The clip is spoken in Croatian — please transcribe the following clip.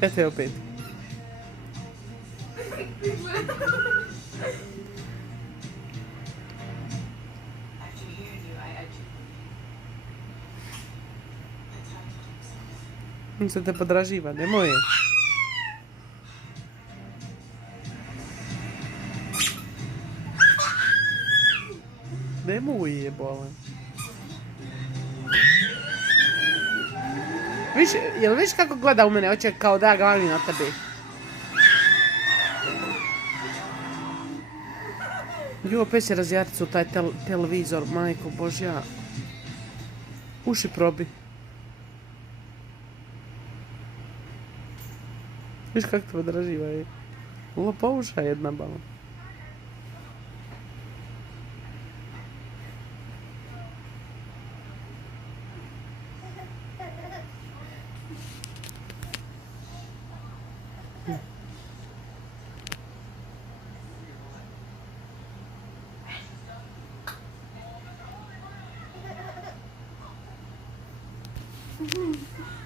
Eto je opet. On se te podraživa, nemoj je. Nemoj je, bolan. Jel viš kako gleda u mene, hoće kao da ga na tebe. Jo, opet će razjariti u taj televizor, majko božja. Uši probi. Viš kako te podraživa je. Lopovuša jedna bala. Mm-hmm.